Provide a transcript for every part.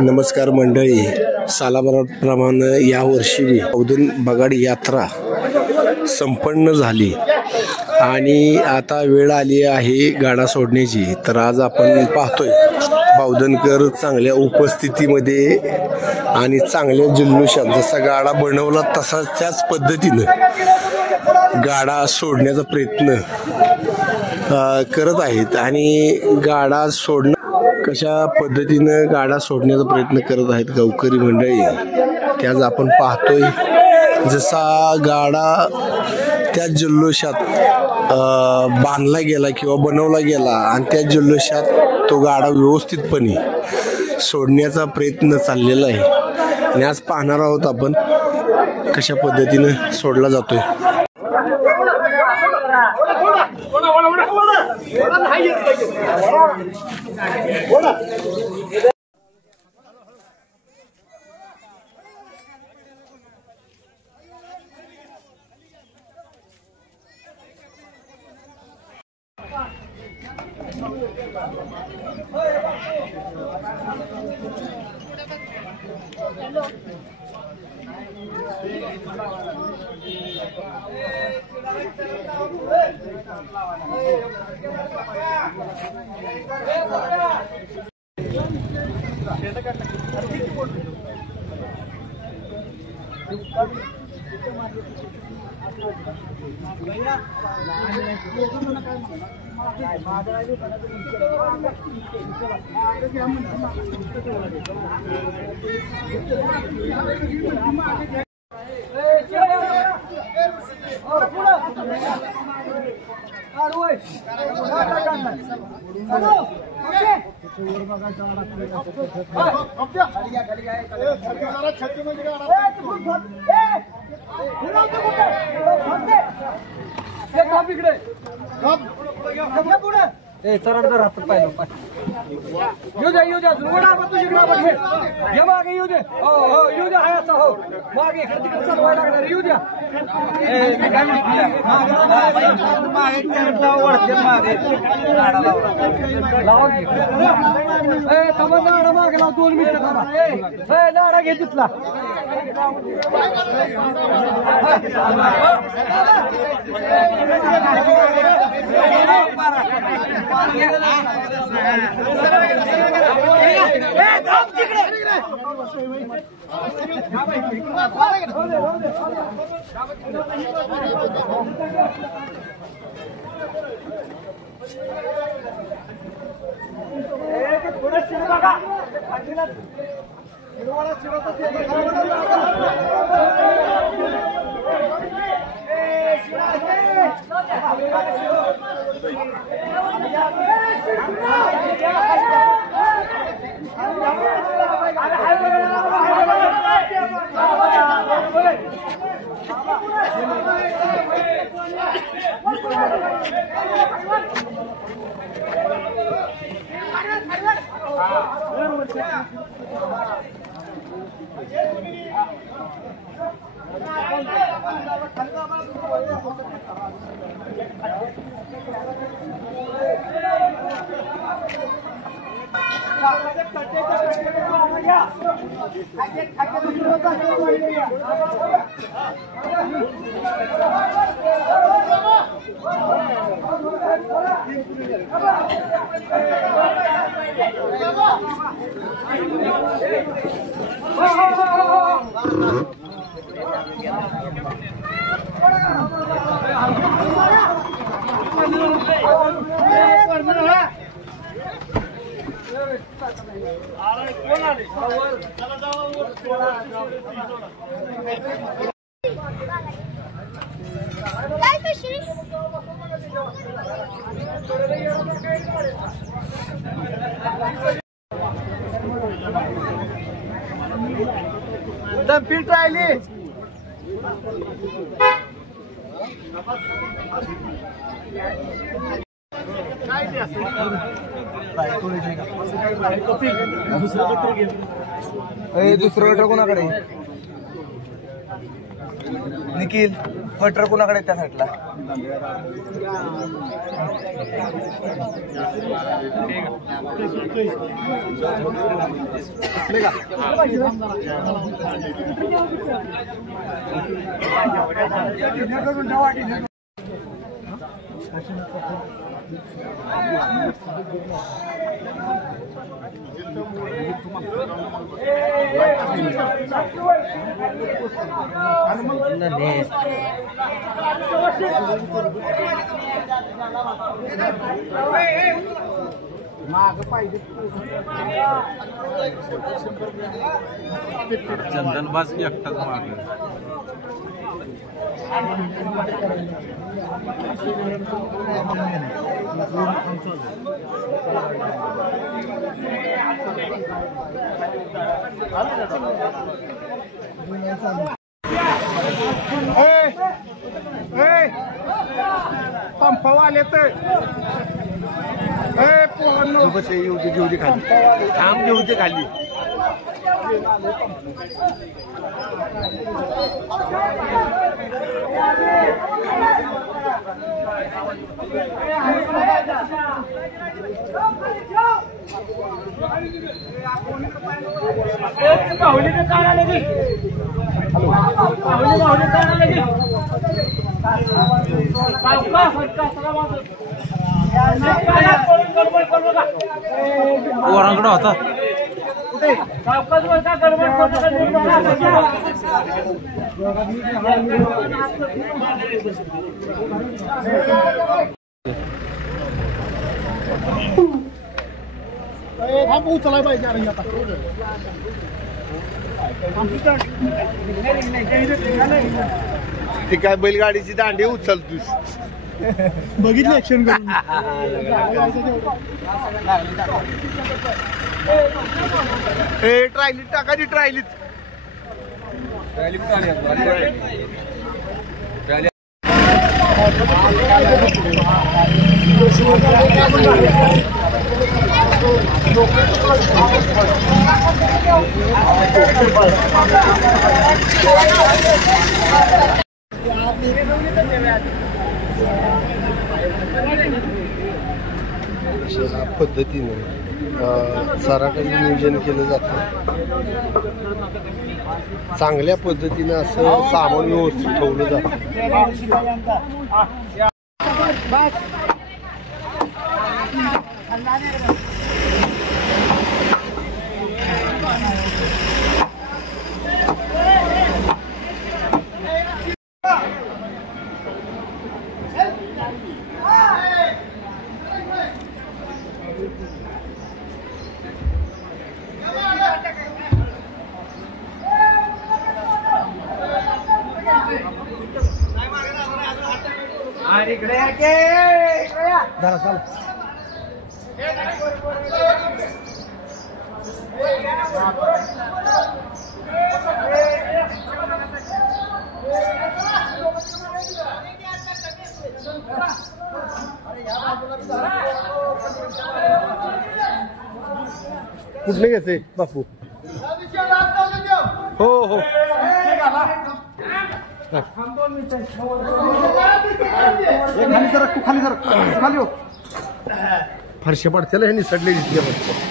नमस्कार मंडळी, सालाबाराप्रमाणे यावर्षी बौद्धन बगाड यात्रा संपन्न झाली आणि आता वेळ आली आहे गाडा सोडण्याची। तर आज आपण पाहतोय बौद्धनकर चांगल्या उपस्थितीमध्ये आणि चांगल्या जल्लोषात जसा गाडा बनवला तसा त्याच पद्धतीने गाडा सोडण्याचा प्रयत्न करत आहेत आणि गाडा सोडणं कशा पद्धतीने गाडा सोडण्याचा प्रयत्न करत आहेत गावकरी मंडळी त्याच आपण पाहतोय। जसा गाडा त्या जल्लोषात बांधला गेला किंवा बनवला गेला आणि त्या जल्लोषात तो गाडा व्यवस्थितपणे सोडण्याचा प्रयत्न चाललेला आहे आणि आज पाहणार आहोत आपण कशा पद्धतीने सोडला जातोय। डम्पिंग ट्रायली दुसरं गटर कोणाकडे निखिल गटर कोणाकडे त्या साईडला चंदन बास की एकटाच माग पंपवाले तर येऊ दे खाली थांब घेऊ दे खाली वरांकडे होता उचलाय पाहिजे अरे आता ती काय बैलगाडीची दांडी उचलतोस बघितलं ऍक्शन करून ट्रायलीत टाका ती ट्रायलीत अशा पद्धतीने सराटाचं नियोजन केलं जातं चांगल्या पद्धतीने असं सामान व्यवस्थित ठेवलं जातं कुठले घ्यायचे बापू हो हो खाली जरा तू खाली जरा खाली हो फरशे पडते ह्यांनी सडले दिसले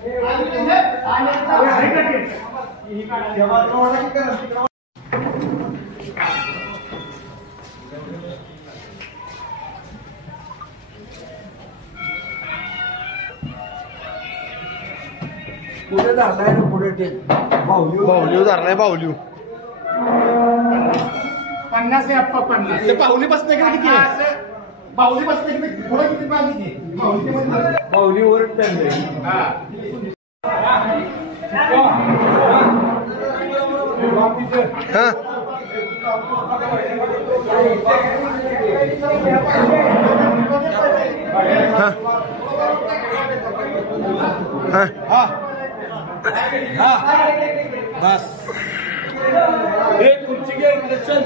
पुढे धरलाय ना पुढे टेक बाहुली धरलाय बाहुली 50 आहे अप्पा 50 बाहुली बसते का किती बाहुली बसते किती पुढे किती पाहिजे बाहुलीवर बस खुर्ची घे चल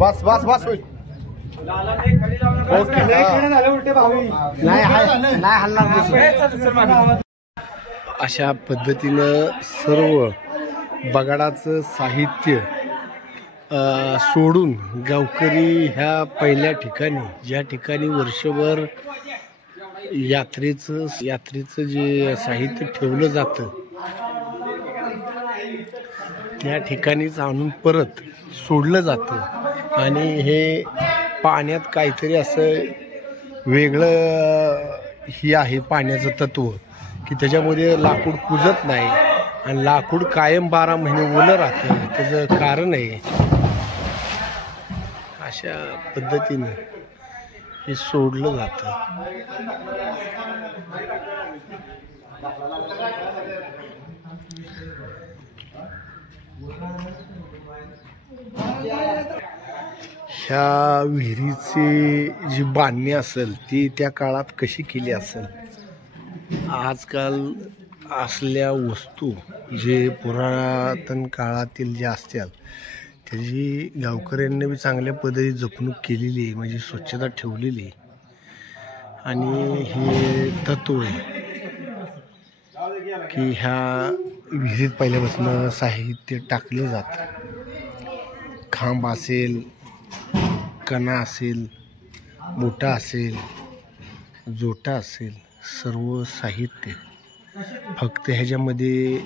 बस बस बस ओके नाही हलणार. अशा पद्धतीनं सर्व बगाडाचं साहित्य सोडून गावकरी ह्या पहिल्या ठिकाणी ज्या ठिकाणी वर्षभर यात्रेचं जे साहित्य ठेवलं जातं त्या ठिकाणीच आणून परत सोडलं जातं आणि हे पाण्यात काहीतरी असं वेगळं ही आहे पाण्याचं तत्व की त्याच्यामध्ये लाकूड कुजत नाही आणि लाकूड कायम 12 महिने ओलं राहतं. त्याचं कारण आहे अशा पद्धतीनं हे सोडलं जातं. ह्या विहिरीची जी बांधणी असेल ती त्या काळात कशी केली असेल. आजकाल असल्या वस्तू जे पुरातन काळातील ज्या असतील त्याची गावकऱ्यांनी बी चांगल्या पद्धतीने जपणूक केलेली आहे, म्हणजे स्वच्छता ठेवलेली आहे. आणि हे तत्व आहे की ह्या विहिरीत पहिल्यापासून साहित्य टाकलं जातं. खांब असेल, कणा असेल, मोठा असेल, जोटा असेल, सर्व साहित्य. फक्त ह्याच्यामध्ये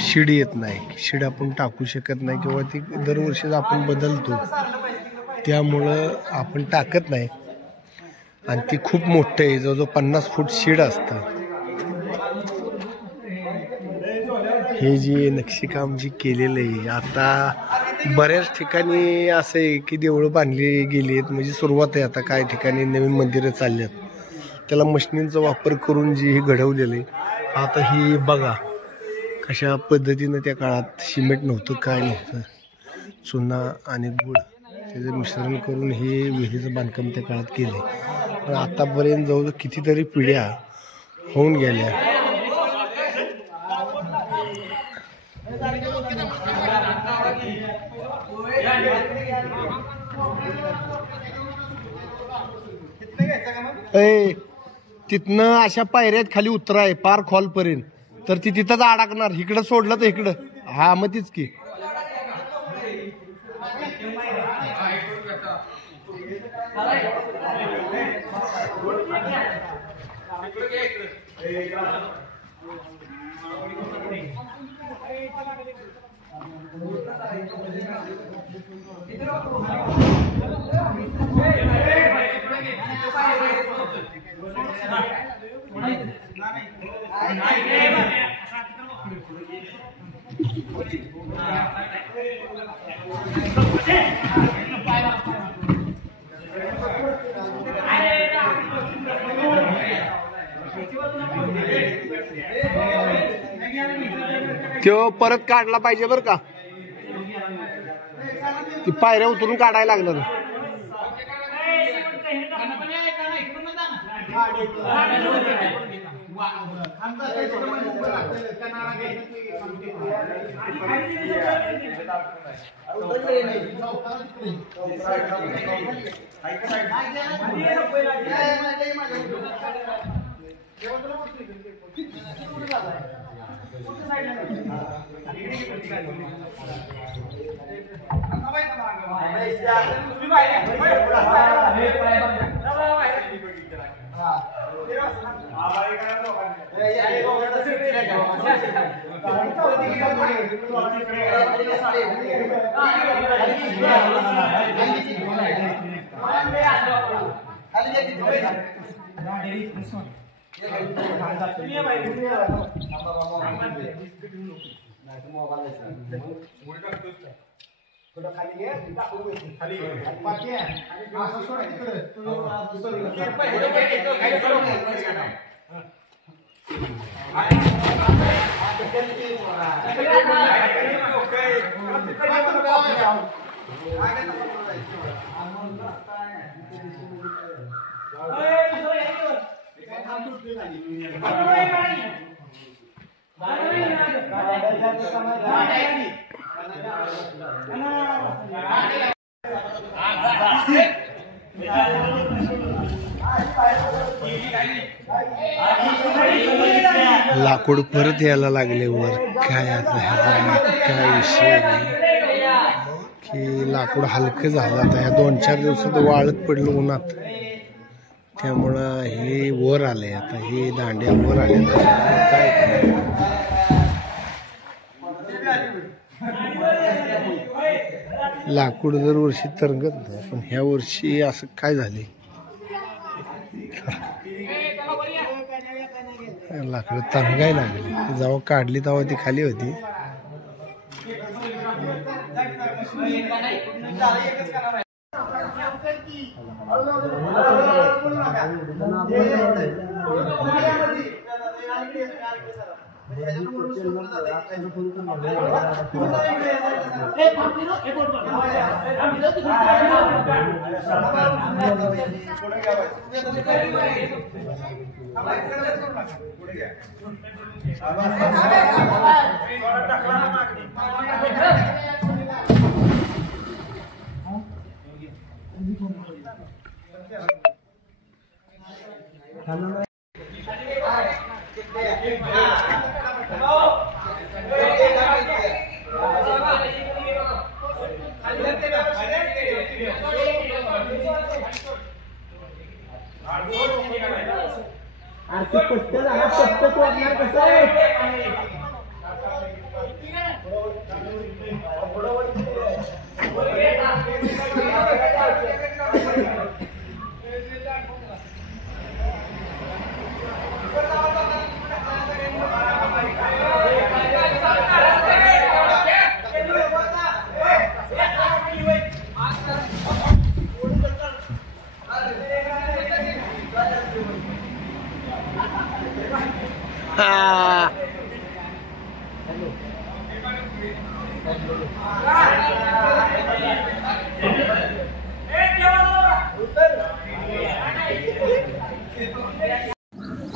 शीड येत नाही. शीड आपण टाकू शकत नाही किंवा ती दरवर्षीच आपण बदलतो त्यामुळं आपण टाकत नाही. आणि ती खूप मोठं आहे, जवळजवळ 50 फूट शीड असतं. हे जे नक्षीकाम जे केलेलं आहे आता बऱ्याच ठिकाणी असं आहे की देवळं बांधली गेली आहेत, म्हणजे सुरुवात आहे. आता काही ठिकाणी नवीन मंदिरं चालली आहेत, त्याला मशिनींचा वापर करून जे हे घडवलेलं आहे. आता ही बघा कशा पद्धतीनं त्या काळात सिमेंट नव्हतं, काय नव्हतं, चुना आणि गुळ त्याचं मिश्रण करून हे विहिरीचं बांधकाम त्या काळात केले. पण आतापर्यंत जवळजवळ कितीतरी पिढ्या होऊन गेल्या. तिथनं अशा पायऱ्यात खाली उतराय पार खोलपर्यंत, तर ती तिथंच अडकणार. इकडं सोडलं तर इकडं. हा मग तीच की. तो परत काढला पाहिजे बरं का. ती पायऱ्या उतरून काढायला लागलं. लाकूड परत यायला लागले वर. काय आता काय विषय की लाकूड हलकं झालं. आता ह्या 2-4 दिवसात वाळत पडलं उन्हात, त्यामुळं हे वर आले. आता हे दांड्या वर आले. काय लाकूड दरवर्षी तरंगत नाही, पण ह्या वर्षी असं काय झाले. लाकडं तरंगायला लागली. जेव्हा काढली तेव्हा ती खाली होती.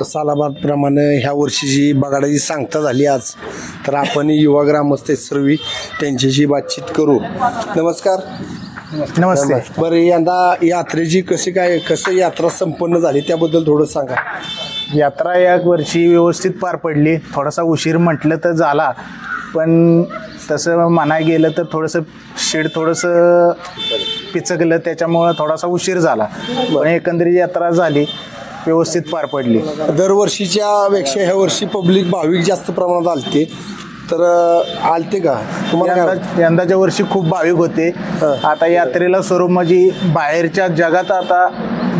सालाबादप्रमाणे ह्या वर्षीची बगाडाची सांगता झाली आज, तर आपण युवा ग्रामस्थ सर्व त्यांच्याशी बातचीत करू. नमस्कार. नमस्ते. बरं, यंदा यात्रेची कसं यात्रा संपन्न झाली त्याबद्दल थोडं सांगा. यात्रा या वर्षी व्यवस्थित पार पडली. थोडासा उशीर म्हटलं तर झाला, पण तसं म्हणायला गेलं तर थोडंसं शेड पिचकलं, त्याच्यामुळं थोडासा उशीर झाला. पण एकंदरीत यात्रा झाली, व्यवस्थित पार पडली. दरवर्षीच्या पेक्षा ह्या वर्षी पब्लिक भाविक जास्त प्रमाणात आलते, तर आलते का तुम्हाला? यंदाच्या वर्षी खूप भाविक होते. आता यात्रेला स्वरूप म्हणजे बाहेरच्या जगात आता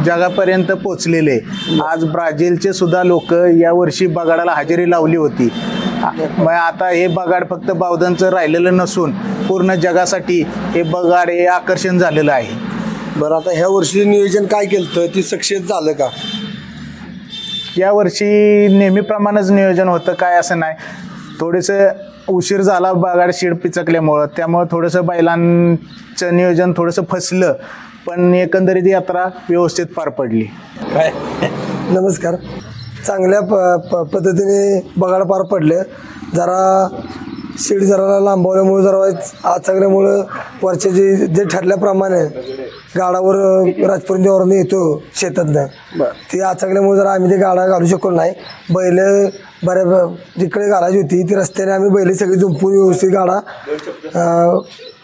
जगापर्यंत पोचलेले. आज ब्राझीलचे सुद्धा लोक या वर्षी बगाडाला हजेरी लावली होती. मग आता हे बगाड फक्त बावधनचं राहिलेलं नसून पूर्ण जगासाठी हे बगाड हे आकर्षण झालेलं आहे. बरं, आता ह्या वर्षी नियोजन काय केलं, ती सक्सेस झालं का? या वर्षी नेहमीप्रमाणेच नियोजन होतं, काय असं नाही. थोडंसं उशीर झाला बगाड शेड पिचकल्यामुळं, त्यामुळं थोडंसं बैलांचं नियोजन थोडंसं फसलं, पण एकंदरीत यात्रा व्यवस्थित पार पडली. काय? नमस्कार. चांगल्या पद्धतीने बगाड पार पडले. जरा शेड जरा लांबवल्यामुळे, जरा आचकल्यामुळं वरचे जे ठरल्याप्रमाणे गाडावर राजपुरी देवरानं येतो शेतातनं, ती आचकल्यामुळे जरा आम्ही ते गाडा घालू शकलो नाही. बैल बऱ्या जिकडे घालायची होती ती रस्त्याने आम्ही बैल सगळी जुंपून व्यवस्थित गाडा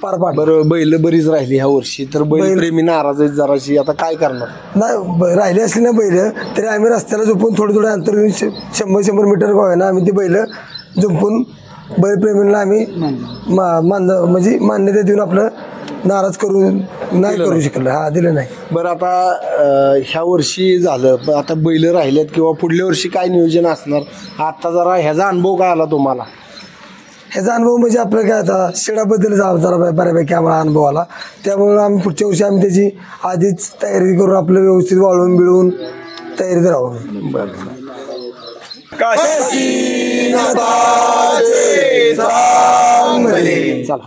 पार पाड. बरं, बैल बरीच राहिली ह्या वर्षी, तर बैल प्रेमी नाराज आहेत जराशी. आता काय करणार? नाही, राहिली असली ना बैल तरी आम्ही रस्त्याला झोपून थोडे अंतर घेऊन 100 मीटर गोव्या ना आम्ही ती बैल झोपून बैलप्रेमींना आम्ही म्हणजे मान्यता देऊन आपलं नाराज नाही करू शकलो. दिलं नाही. बरं, आता ह्या वर्षी झालं, पण आता बैल राहिलेत किंवा पुढल्या वर्षी काय नियोजन असणार? आता जरा ह्याचा अनुभव काय आला तुम्हाला? ह्याचा अनुभव म्हणजे आपलं काय, आता शेडाबद्दल जरा बऱ्यापैकी आम्हाला अनुभव आला. त्यामुळे आम्ही पुढच्या वर्षी आम्ही त्याची आधीच तयारी करून आपलं व्यवस्थित वाळवून बिळवून तयारीत राहू. बरं. चला.